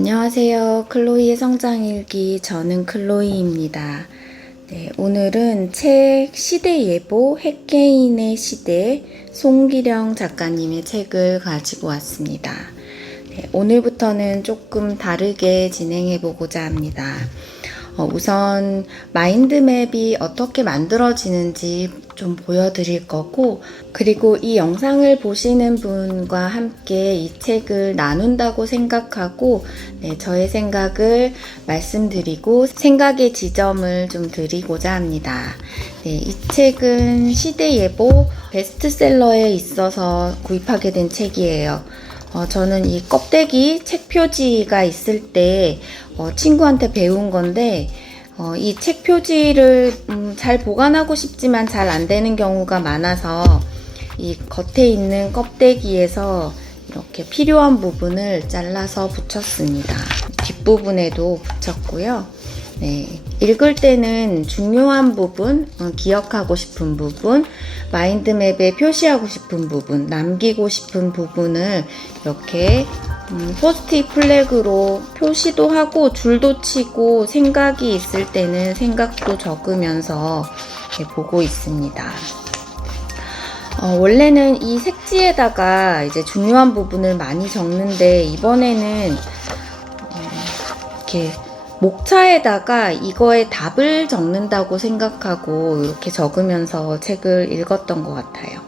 안녕하세요. 클로이의 성장일기. 저는 클로이입니다. 네, 오늘은 책 시대예보 핵개인의 시대 송기령 작가님의 책을 가지고 왔습니다. 네, 오늘부터는 조금 다르게 진행해 보고자 합니다. 우선 마인드맵이 어떻게 만들어지는지 좀 보여드릴 거고, 그리고 이 영상을 보시는 분과 함께 이 책을 나눈다고 생각하고 저의 생각을 말씀드리고 생각의 지점을 좀 드리고자 합니다. 이 책은 시대예보 베스트셀러에 있어서 구입하게 된 책이에요. 저는 이 껍데기 책 표지가 있을 때 친구한테 배운 건데, 이 책 표지를 잘 보관하고 싶지만 잘 안 되는 경우가 많아서 이 겉에 있는 껍데기에서 이렇게 필요한 부분을 잘라서 붙였습니다. 뒷부분에도 붙였고요. 읽을 때는 중요한 부분, 기억하고 싶은 부분, 마인드맵에 표시하고 싶은 부분, 남기고 싶은 부분을 이렇게 포스트잇 플래그로 표시도 하고 줄도 치고 생각이 있을 때는 생각도 적으면서 보고 있습니다. 원래는 이 색지에다가 이제 중요한 부분을 많이 적는데 이번에는 이렇게 목차에다가 이거의 답을 적는다고 생각하고 이렇게 적으면서 책을 읽었던 것 같아요.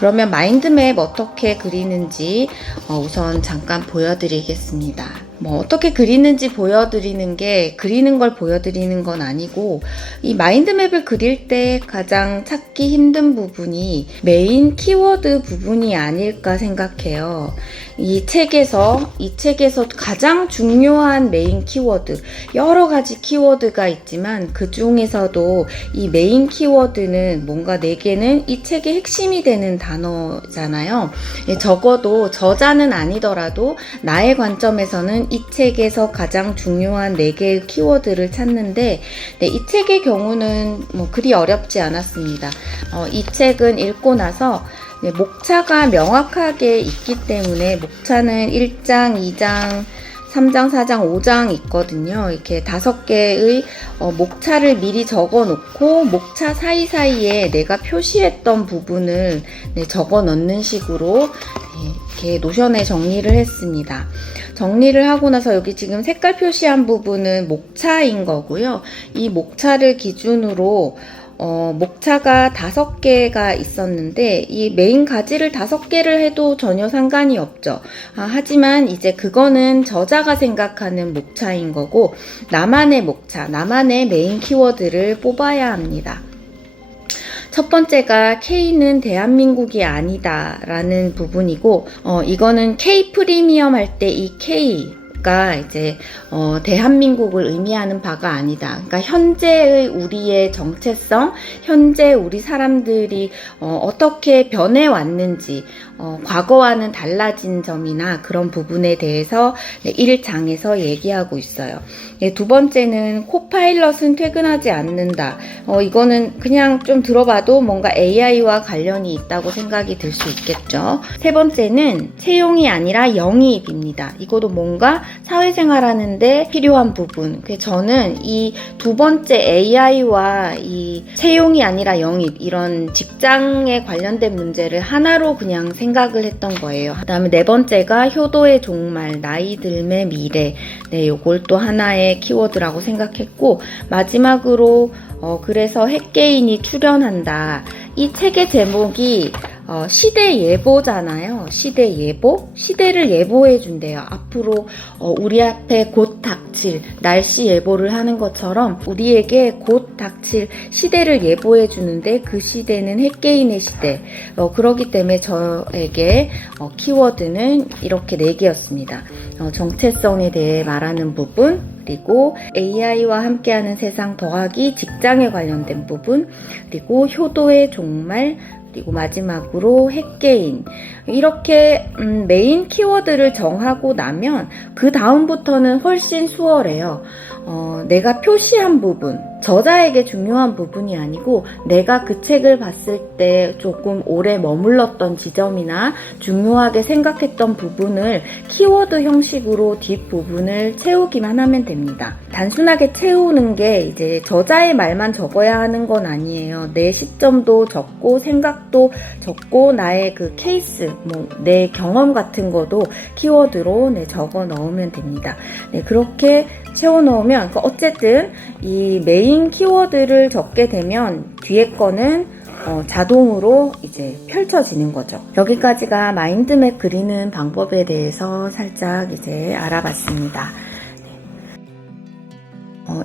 그러면 마인드맵 어떻게 그리는지 우선 잠깐 보여드리겠습니다. 어떻게 그리는지 보여드리는 게 그리는 걸 보여드리는 건 아니고, 이 마인드맵을 그릴 때 가장 찾기 힘든 부분이 메인 키워드 부분이 아닐까 생각해요. 이 책에서 가장 중요한 메인 키워드, 여러 가지 키워드가 있지만 그 중에서도 이 메인 키워드는 뭔가 내게는 이 책의 핵심이 되는 단어잖아요. 적어도 저자는 아니더라도 나의 관점에서는 이 책에서 가장 중요한 4개의 키워드를 찾는데, 이 책의 경우는 그리 어렵지 않았습니다. 이 책은 읽고 나서 목차가 명확하게 있기 때문에, 목차는 1장, 2장, 3장, 4장, 5장 있거든요. 이렇게 5개의 목차를 미리 적어 놓고 목차 사이사이에 내가 표시했던 부분을 적어 넣는 식으로 이렇게 노션에 정리를 했습니다. 정리를 하고 나서 여기 지금 색깔 표시한 부분은 목차인 거고요. 이 목차를 기준으로 목차가 5개가 있었는데 이 메인 가지를 5개를 해도 전혀 상관이 없죠. 하지만 이제 그거는 저자가 생각하는 목차인 거고, 나만의 목차, 나만의 메인 키워드를 뽑아야 합니다. 첫 번째가 K는 대한민국이 아니다 라는 부분이고, 이거는 K 프리미엄 할 때 이 K가 이제 대한민국을 의미하는 바가 아니다. 그러니까 현재의 우리의 정체성, 현재 우리 사람들이 어떻게 변해왔는지, 과거와는 달라진 점이나 그런 부분에 대해서 1장에서 얘기하고 있어요. 두 번째는 코파일럿은 퇴근하지 않는다. 이거는 그냥 좀 들어봐도 뭔가 AI와 관련이 있다고 생각이 들 수 있겠죠. 세 번째는 채용이 아니라 영입입니다. 이것도 뭔가 사회생활하는데 필요한 부분. 저는 이 두 번째 AI와 이 채용이 아니라 영입, 이런 직장에 관련된 문제를 하나로 그냥 생각을 했던 거예요. 그 다음에 네 번째가 효도의 종말, 나이 들매 미래. 요걸 또 하나의 키워드라고 생각했고, 마지막으로 그래서 핵개인이 출연한다. 이 책의 제목이 시대 예보잖아요. 시대 예보? 시대를 예보해 준대요. 앞으로 우리 앞에 곧 닥칠 날씨 예보를 하는 것처럼 우리에게 곧 닥칠 시대를 예보해 주는데, 그 시대는 핵개인의 시대. 그렇기 때문에 저에게 키워드는 이렇게 4개였습니다. 정체성에 대해 말하는 부분, 그리고 AI와 함께하는 세상 더하기 직장에 관련된 부분, 그리고 효도의 종말, 그리고 마지막으로 핵개인. 이렇게 메인 키워드를 정하고 나면 그 다음부터는 훨씬 수월해요. 내가 표시한 부분, 저자에게 중요한 부분이 아니고 내가 그 책을 봤을 때 조금 오래 머물렀던 지점이나 중요하게 생각했던 부분을 키워드 형식으로 뒷부분을 채우기만 하면 됩니다. 단순하게 채우는 게 이제 저자의 말만 적어야 하는 건 아니에요. 내 시점도 적고 생각도 적고 나의 그 케이스, 내 경험 같은 것도 키워드로 적어 넣으면 됩니다. 그렇게 채워 넣으면 어쨌든 이 메인 키워드를 적게 되면 뒤에 거는 자동으로 이제 펼쳐지는 거죠. 여기까지가 마인드맵 그리는 방법에 대해서 살짝 이제 알아봤습니다.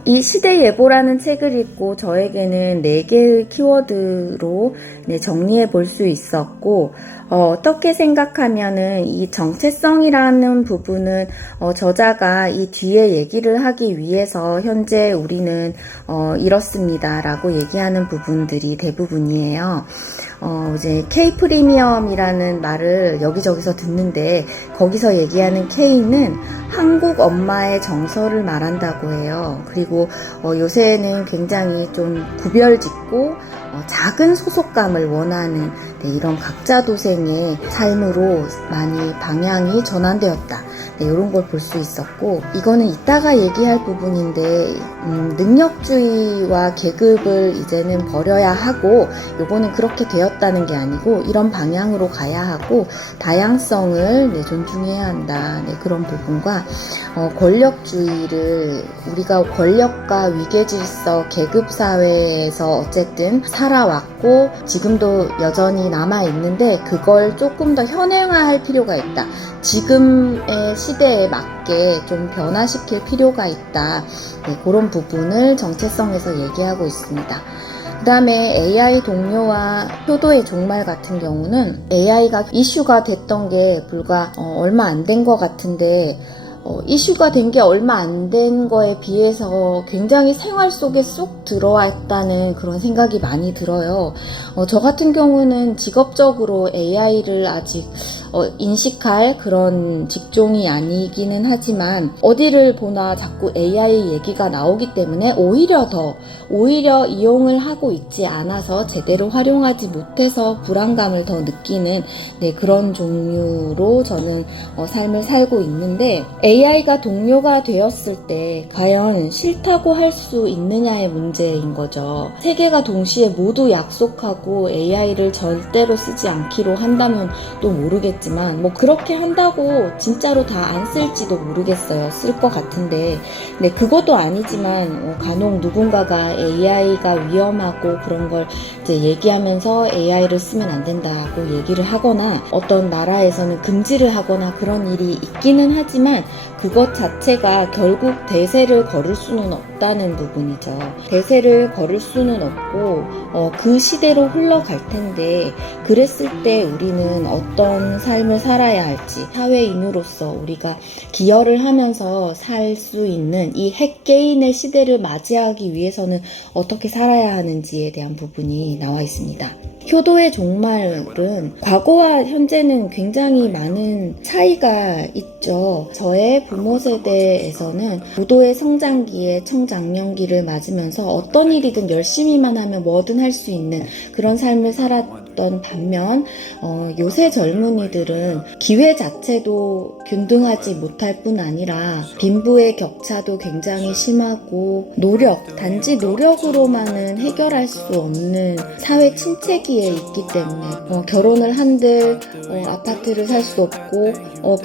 이 시대예보라는 책을 읽고 저에게는 4개의 키워드로 정리해 볼 수 있었고, 어떻게 생각하면은 이 정체성이라는 부분은 저자가 이 뒤에 얘기를 하기 위해서 현재 우리는 이렇습니다 라고 얘기하는 부분들이 대부분이에요. 이제 K 프리미엄이라는 말을 여기저기서 듣는데 거기서 얘기하는 K는 한국 엄마의 정서를 말한다고 해요. 그리고 요새는 굉장히 좀 구별짓고 작은 소속감을 원하는 이런 각자도생의 삶으로 많이 방향이 전환되었다. 이런 걸 볼 수 있었고, 이거는 이따가 얘기할 부분인데 능력주의와 계급을 이제는 버려야 하고, 요거는 그렇게 되었다는 게 아니고 이런 방향으로 가야 하고 다양성을 존중해야 한다. 그런 부분과 권력주의를 우리가 권력과 위계질서 계급사회에서 어쨌든 살아왔고 지금도 여전히 남아있는데 그걸 조금 더 현행화할 필요가 있다. 지금의 시대에 맞게 좀 변화시킬 필요가 있다. 그런 부분을 정체성에서 얘기하고 있습니다. 그 다음에 AI 동료와 효도의 종말 같은 경우는 AI가 이슈가 됐던 게 불과 얼마 안 된 것 같은데 이슈가 된 게 얼마 안 된 거에 비해서 굉장히 생활 속에 쏙 들어왔다는 그런 생각이 많이 들어요. 저 같은 경우는 직업적으로 AI를 아직 인식할 그런 직종이 아니기는 하지만 어디를 보나 자꾸 AI 얘기가 나오기 때문에 오히려 이용을 하고 있지 않아서 제대로 활용하지 못해서 불안감을 더 느끼는 그런 종류로 저는 삶을 살고 있는데 AI가 동료가 되었을 때 과연 싫다고 할 수 있느냐의 문제인 거죠. 세계가 동시에 모두 약속하고 AI를 절대로 쓰지 않기로 한다면 또 모르겠지만 그렇게 한다고 진짜로 다 안 쓸지도 모르겠어요. 쓸 것 같은데 그것도 아니지만 간혹 누군가가 AI가 위험하고 그런 걸 이제 얘기하면서 AI를 쓰면 안 된다고 얘기를 하거나 어떤 나라에서는 금지를 하거나 그런 일이 있기는 하지만 그것 자체가 결국 대세를 걸을 수는 없다는 부분이죠. 대세를 걸을 수는 없고 그 시대로 흘러갈 텐데 그랬을 때 우리는 어떤 삶을 살아야 할지 사회인으로서 우리가 기여를 하면서 살 수 있는 이 핵개인의 시대를 맞이하기 위해서는 어떻게 살아야 하는지에 대한 부분이 나와 있습니다. 효도의 종말은 과거와 현재는 굉장히 많은 차이가 있죠. 저의 부모 세대에서는 고도의 성장기에 청장년기를 맞으면서 어떤 일이든 열심히만 하면 뭐든 할 수 있는 그런 삶을 살았던 반면 요새 젊은이들은 기회 자체도 균등하지 못할 뿐 아니라 빈부의 격차도 굉장히 심하고 단지 노력으로만은 해결할 수 없는 사회 침체기에 있기 때문에 결혼을 한들 아파트를 살 수 없고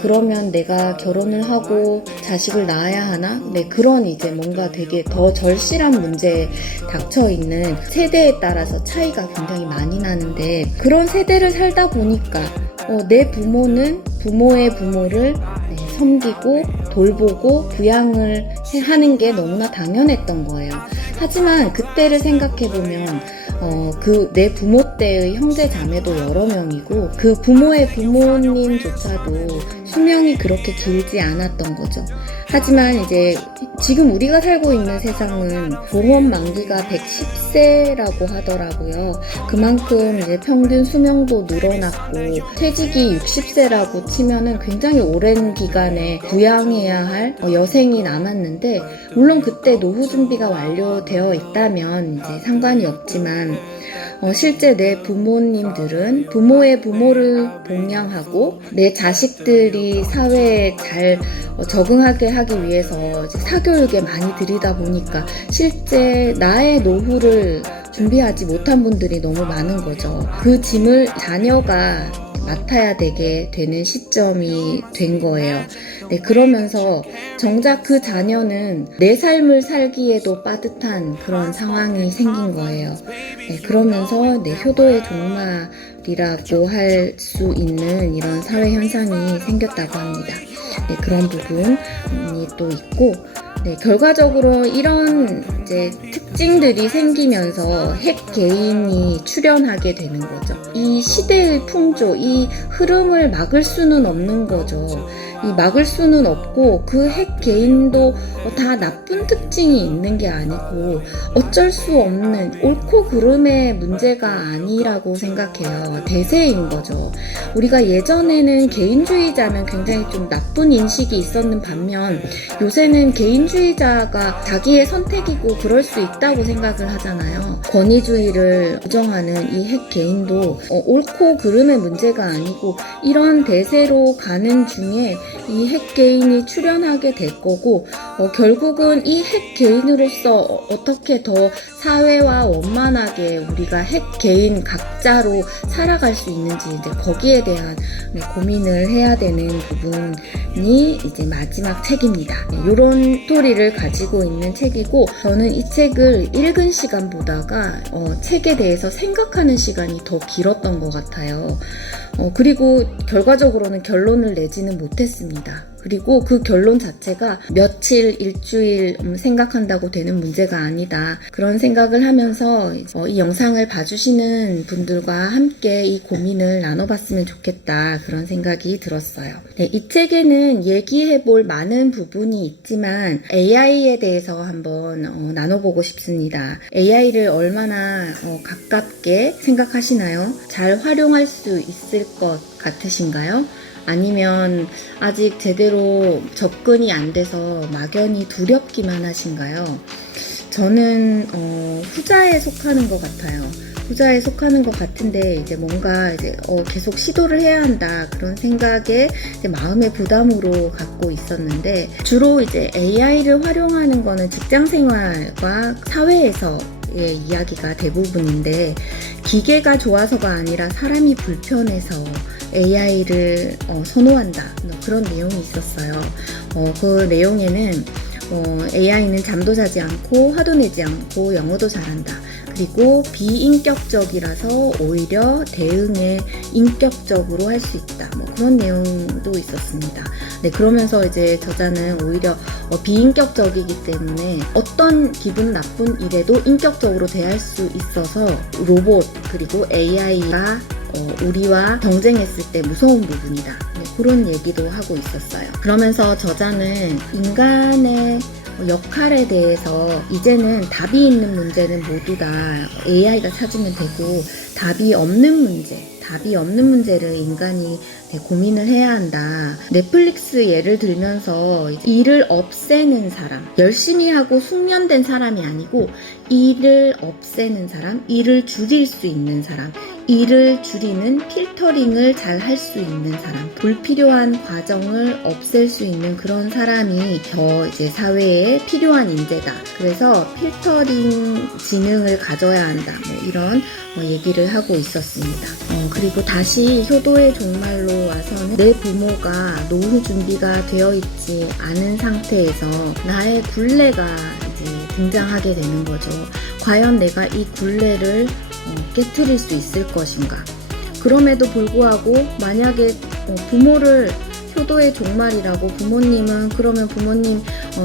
그러면 내가 결혼을 하고 자식을 낳아야 하나? 그런 이제 뭔가 되게 더 절실한 문제에 닥쳐 있는 세대에 따라서 차이가 굉장히 많이 나는데 그런 세대를 살다 보니까 내 부모는 부모의 부모를 섬기고 돌보고 부양을 하는 게 너무나 당연했던 거예요. 하지만 그때를 생각해보면 내 부모 때의 형제 자매도 여러 명이고 그 부모의 부모님조차도 수명이 그렇게 길지 않았던 거죠. 하지만 이제 지금 우리가 살고 있는 세상은 보험 만기가 110세라고 하더라고요. 그만큼 이제 평균 수명도 늘어났고 퇴직이 60세라고 치면은 굉장히 오랜 기간에 부양해야 할 여생이 남았는데, 물론 그때 노후 준비가 완료되어 있다면 이제 상관이 없지만 실제 내 부모님들은 부모의 부모를 봉양하고 내 자식들이 사회에 잘 적응하게 하기 위해서 이제 사교육에 많이 들이다 보니까 실제 나의 노후를 준비하지 못한 분들이 너무 많은 거죠. 그 짐을 자녀가 맡아야 되게 되는 시점이 된 거예요. 네, 그러면서 정작 그 자녀는 내 삶을 살기에도 빠듯한 그런 상황이 생긴 거예요. 네, 그러면서 효도의 종말이라고 할 수 있는 이런 사회 현상이 생겼다고 합니다. 네, 그런 부분이 또 있고, 네, 결과적으로 이런 이제 특징들이 생기면서 핵 개인이 출현하게 되는 거죠. 이 시대의 풍조, 이 흐름을 막을 수는 없는 거죠. 막을 수는 없고 그 핵 개인도 다 나쁜 특징이 있는 게 아니고 어쩔 수 없는 옳고 그름의 문제가 아니라고 생각해요. 대세인 거죠. 우리가 예전에는 개인주의자는 굉장히 좀 나쁜 인식이 있었는 반면 요새는 개인주의자가 자기의 선택이고 그럴 수 있다고 생각을 하잖아요. 권위주의를 부정하는 이 핵 개인도 옳고 그름의 문제가 아니고 이런 대세로 가는 중에 이 핵 개인이 출현하게 될 거고, 결국은 이 핵 개인으로서 어떻게 더 사회와 원만하게 우리가 핵 개인 각자로 살아갈 수 있는지 이제 거기에 대한 고민을 해야 되는 부분이 이제 마지막 책입니다. 이런 스토리를 가지고 있는 책이고, 저는 이 책을 읽은 시간보다가 책에 대해서 생각하는 시간이 더 길었던 것 같아요. 그리고 결과적으로는 결론을 내지는 못했습니다. 그리고 그 결론 자체가 며칠, 일주일 생각한다고 되는 문제가 아니다. 그런 생각을 하면서 이 영상을 봐주시는 분들과 함께 이 고민을 나눠봤으면 좋겠다. 그런 생각이 들었어요. 네, 이 책에는 얘기해볼 많은 부분이 있지만 AI에 대해서 한번 나눠보고 싶습니다. AI를 얼마나 가깝게 생각하시나요? 잘 활용할 수 있을 것 같으신가요? 아니면 아직 제대로 접근이 안 돼서 막연히 두렵기만 하신가요? 저는 후자에 속하는 것 같아요. 후자에 속하는 것 같은데 이제 뭔가 이제 계속 시도를 해야 한다 그런 생각에 이제 마음의 부담으로 갖고 있었는데, 주로 이제 AI를 활용하는 거는 직장 생활과 사회에서 이야기가 대부분인데, 기계가 좋아서가 아니라 사람이 불편해서 AI를 선호한다 그런 내용이 있었어요. 그 내용에는 AI는 잠도 자지 않고 화도 내지 않고 영어도 잘한다. 그리고 비인격적이라서 오히려 대응에 인격적으로 할 수 있다. 그런 내용도 있었습니다. 네, 그러면서 이제 저자는 오히려 비인격적이기 때문에 어떤 기분 나쁜 일에도 인격적으로 대할 수 있어서 로봇 그리고 AI가 우리와 경쟁했을 때 무서운 부분이다. 네, 그런 얘기도 하고 있었어요. 그러면서 저자는 인간의 역할에 대해서 이제는 답이 있는 문제는 모두 다 AI가 찾으면 되고, 답이 없는 문제를 인간이 고민을 해야 한다. 넷플릭스 예를 들면서 일을 없애는 사람, 열심히 하고 숙련된 사람이 아니고 일을 없애는 사람, 일을 줄일 수 있는 사람, 일을 줄이는 필터링을 잘 할 수 있는 사람, 불필요한 과정을 없앨 수 있는 그런 사람이 더 이제 사회에 필요한 인재다. 그래서 필터링 지능을 가져야 한다. 이런 얘기를 하고 있었습니다. 그리고 다시 효도의 종말로 와서는 내 부모가 노후 준비가 되어 있지 않은 상태에서 나의 굴레가 이제 등장하게 되는 거죠. 과연 내가 이 굴레를 깨트릴 수 있을 것인가? 그럼에도 불구하고 만약에 부모를 효도의 종말이라고 부모님은 그러면 부모님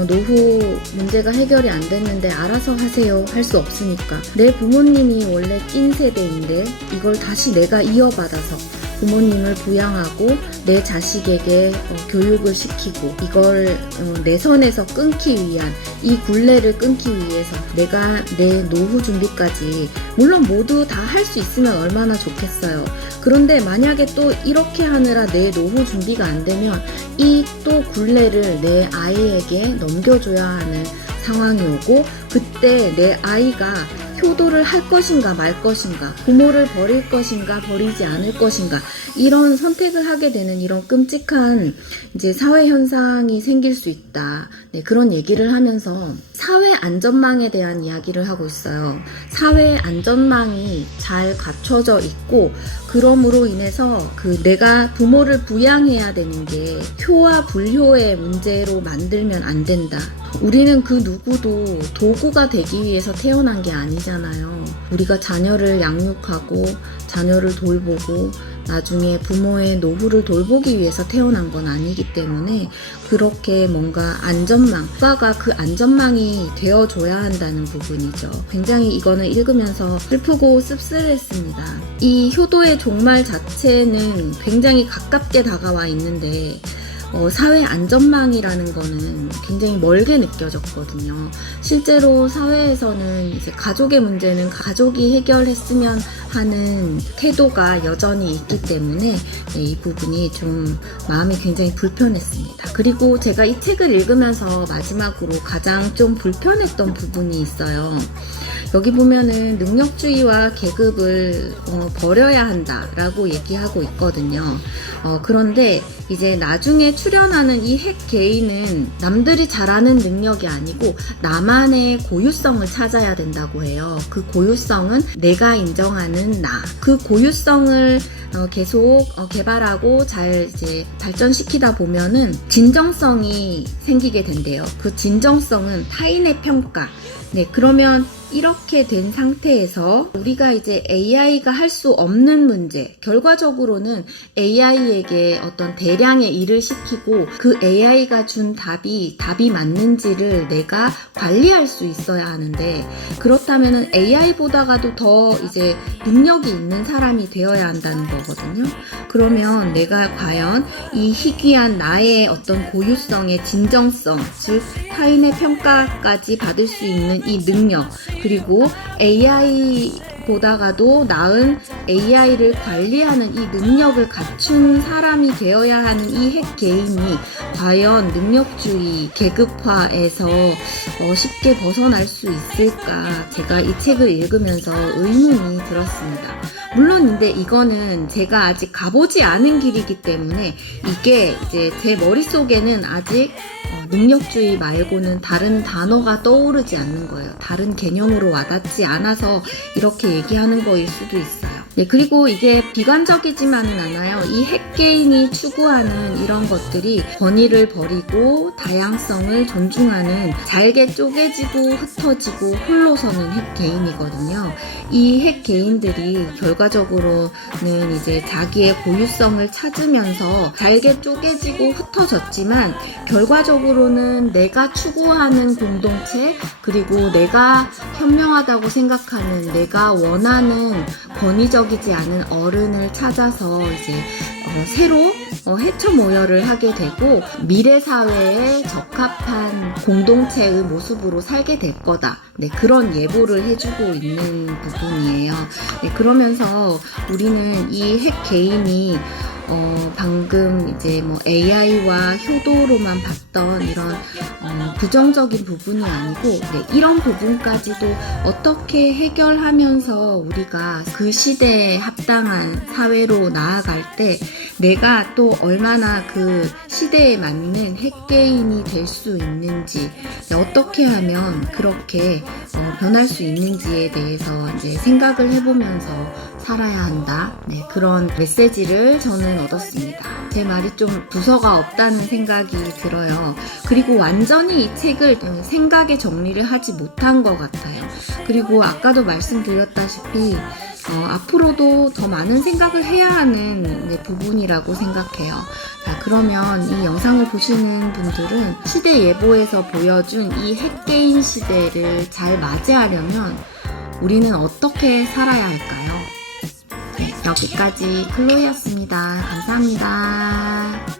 노후 문제가 해결이 안 됐는데 알아서 하세요 할 수 없으니까 내 부모님이 원래 낀 세대인데 이걸 다시 내가 이어받아서 부모님을 부양하고 내 자식에게 교육을 시키고 이걸 내 선에서 끊기 위한 이 굴레를 끊기 위해서 내가 내 노후 준비까지 물론 모두 다 할 수 있으면 얼마나 좋겠어요. 그런데 만약에 또 이렇게 하느라 내 노후 준비가 안 되면 이 또 굴레를 내 아이에게 넘겨줘야 하는 상황이 오고 그때 내 아이가 효도를 할 것인가 말 것인가 부모를 버릴 것인가 버리지 않을 것인가 이런 선택을 하게 되는 이런 끔찍한 이제 사회 현상이 생길 수 있다. 네, 그런 얘기를 하면서 사회 안전망에 대한 이야기를 하고 있어요. 사회 안전망이 잘 갖춰져 있고 그럼으로 인해서 내가 부모를 부양해야 되는 게 효와 불효의 문제로 만들면 안 된다. 우리는 그 누구도 도구가 되기 위해서 태어난 게 아니잖아요. 우리가 자녀를 양육하고 자녀를 돌보고 나중에 부모의 노후를 돌보기 위해서 태어난 건 아니기 때문에 그렇게 뭔가 안전망, 국가가 그 안전망이 되어줘야 한다는 부분이죠. 굉장히 이거는 읽으면서 슬프고 씁쓸했습니다. 이 효도의 종말 자체는 굉장히 가깝게 다가와 있는데 사회 안전망이라는 거는 굉장히 멀게 느껴졌거든요. 실제로 사회에서는 이제 가족의 문제는 가족이 해결했으면 하는 태도가 여전히 있기 때문에 이 부분이 좀 마음이 굉장히 불편했습니다. 그리고 제가 이 책을 읽으면서 마지막으로 가장 좀 불편했던 부분이 있어요. 여기 보면은 능력주의와 계급을 버려야 한다라고 얘기하고 있거든요. 그런데 이제 나중에 출연하는 이 핵 개인은 남들이 잘하는 능력이 아니고 나만의 고유성을 찾아야 된다고 해요. 그 고유성은 내가 인정하는 나. 그 고유성을 계속 개발하고 잘 이제 발전시키다 보면은 진정성이 생기게 된대요. 그 진정성은 타인의 평가. 네, 그러면 이렇게 된 상태에서 우리가 이제 AI가 할 수 없는 문제, 결과적으로는 AI에게 어떤 대량의 일을 시키고 그 AI가 준 답이 맞는지를 내가 관리할 수 있어야 하는데 그렇다면은 AI보다가도 더 이제 능력이 있는 사람이 되어야 한다는 거거든요. 그러면 내가 과연 이 희귀한 나의 어떤 고유성의 진정성, 즉 타인의 평가까지 받을 수 있는 이 능력 그리고 AI보다가도 나은 AI를 관리하는 이 능력을 갖춘 사람이 되어야 하는 이 핵 개인이 과연 능력주의 계급화에서 쉽게 벗어날 수 있을까 제가 이 책을 읽으면서 의문이 들었습니다. 물론 근데 이거는 제가 아직 가보지 않은 길이기 때문에 이게 이제 제 머릿속에는 아직 능력주의 말고는 다른 단어가 떠오르지 않는 거예요. 다른 개념으로 와닿지 않아서 이렇게 얘기하는 거일 수도 있어요. 네, 그리고 이게 비관적이지만은 않아요. 이 핵개인이 추구하는 이런 것들이 권위를 버리고 다양성을 존중하는 잘게 쪼개지고 흩어지고 홀로 서는 핵개인이거든요. 이 핵개인들이 결과적으로는 이제 자기의 고유성을 찾으면서 잘게 쪼개지고 흩어졌지만 결과적으로는 내가 추구하는 공동체 그리고 내가 현명하다고 생각하는 내가 원하는 권위적이지 않은 어른을 찾아서 이제 새로 해쳐 모여를 하게 되고 미래 사회에 적합한 공동체의 모습으로 살게 될 거다. 네, 그런 예보를 해주고 있는 부분이에요. 네, 그러면서 우리는 이 핵 개인이 방금 이제 뭐 AI와 효도로만 봤던 이런 부정적인 부분이 아니고 네, 이런 부분까지도 어떻게 해결하면서 우리가 그 시대에 합당한 사회로 나아갈 때 내가 또 얼마나 그 시대에 맞는 핵개인이 될 수 있는지 네, 어떻게 하면 그렇게 변할 수 있는지에 대해서 이제 생각을 해보면서 살아야 한다. 네, 그런 메시지를 저는 얻었습니다. 제 말이 좀 부서가 없다는 생각이 들어요. 그리고 완전히 이 책을 생각의 정리를 하지 못한 것 같아요. 그리고 아까도 말씀드렸다시피 앞으로도 더 많은 생각을 해야 하는 부분이라고 생각해요. 자, 그러면 이 영상을 보시는 분들은 시대 예보에서 보여준 이 핵개인 시대를 잘 맞이하려면 우리는 어떻게 살아야 할까요? 네, 여기까지 클로이였습니다. 감사합니다.